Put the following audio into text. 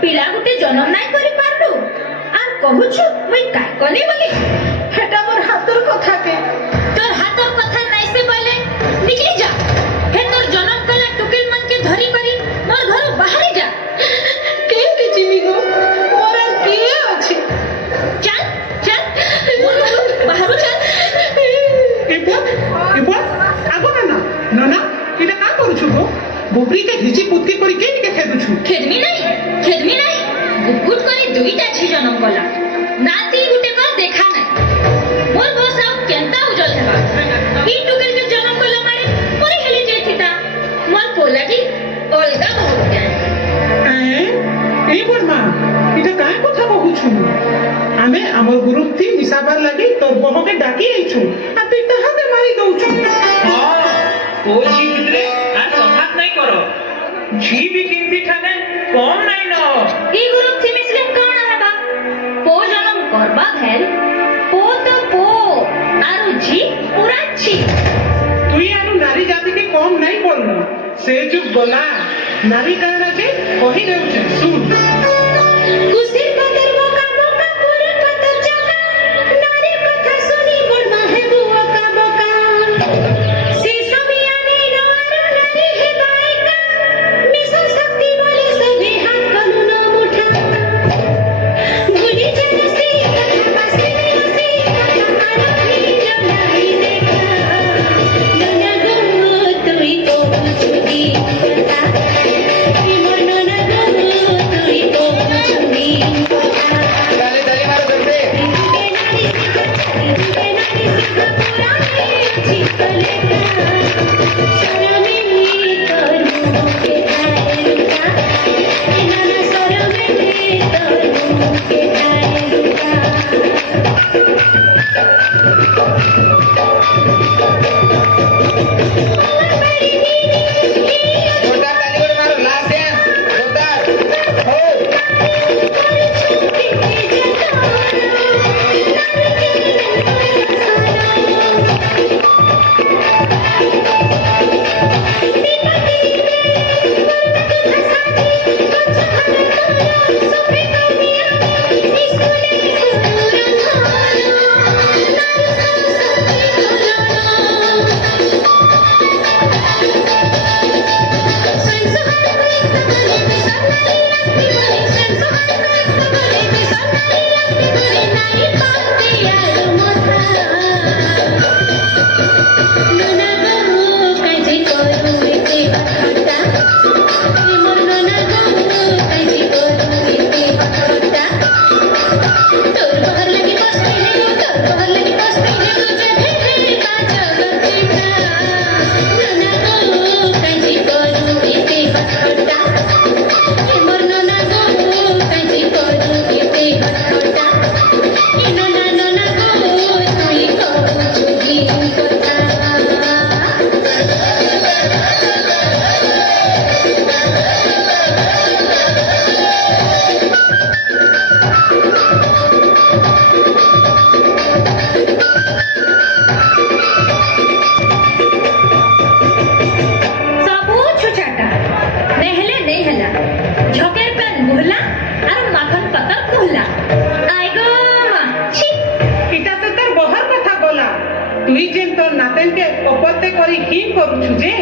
पिला गुटे जन्म नाई करि पारलु आर कहूछु मुई काय कली बोली हेटा मोर हातर कथा के तोर हातर कथा नाइ से बोले निकली जा हे तोर जन्म कला टुकिल मन के धरी करी मोर घर बाहर जा के जिमी गो मोर के अछि चल चल मोर बाहर चल एबा आगो ना ना इटा का करूछु गो बोबरी के घिची पुत्ती परी के निके खेदुछु खेदमी नहीं गुट करी दुईटा छी जन्म कला नाती गुटे को देखा नहीं मोर बस आउ केंता उजल हेबा ई टुकल के जन्म कला मारे परी हेली जेथिता मोर पोलाटी अलगा हो गया ए बर्मा इटा काय কথা कहूछु आमे हमर ग्रुप थी मिसाबार लागि तोर बहो के डाकी आइछु आ तू कहा दे मारी दउछु हां ओ छी भितरे आ संघात नहीं करो जी भी किंती ठाने कौन नहीं न ई ग्रुप थी मिसले कोन हेबा पो जन्म करबा भेल पो तो पो आरु जी पूरा छी तुई आनु नारी जाति के कम नहीं बोलनो से चुप बोला नारी कहना के कहि देउ सुन कुसिर कदर बोका बोका पूरे पतर जगा नारी कथा सुनी बड़मा है बुआ का बोका से सबिया ने नवारो नारी है बाइका मिसो शक्ति बोले सभी हाथ कनु न मुठा गुनी जन से कथा बसे बसे कथा आरती जलाई देखा नना गो तुई को छुटी कथा ई मन न गो तुई को छुटी सबू छुचाटा नेहले नहीं हला झोकेर पेन बुहला और माखन पतर कुहला आइगो छी এটা তো তোর বহর কথা বলা তুই যেন তোর নাতেনকে অপত্য করি কি করছু যে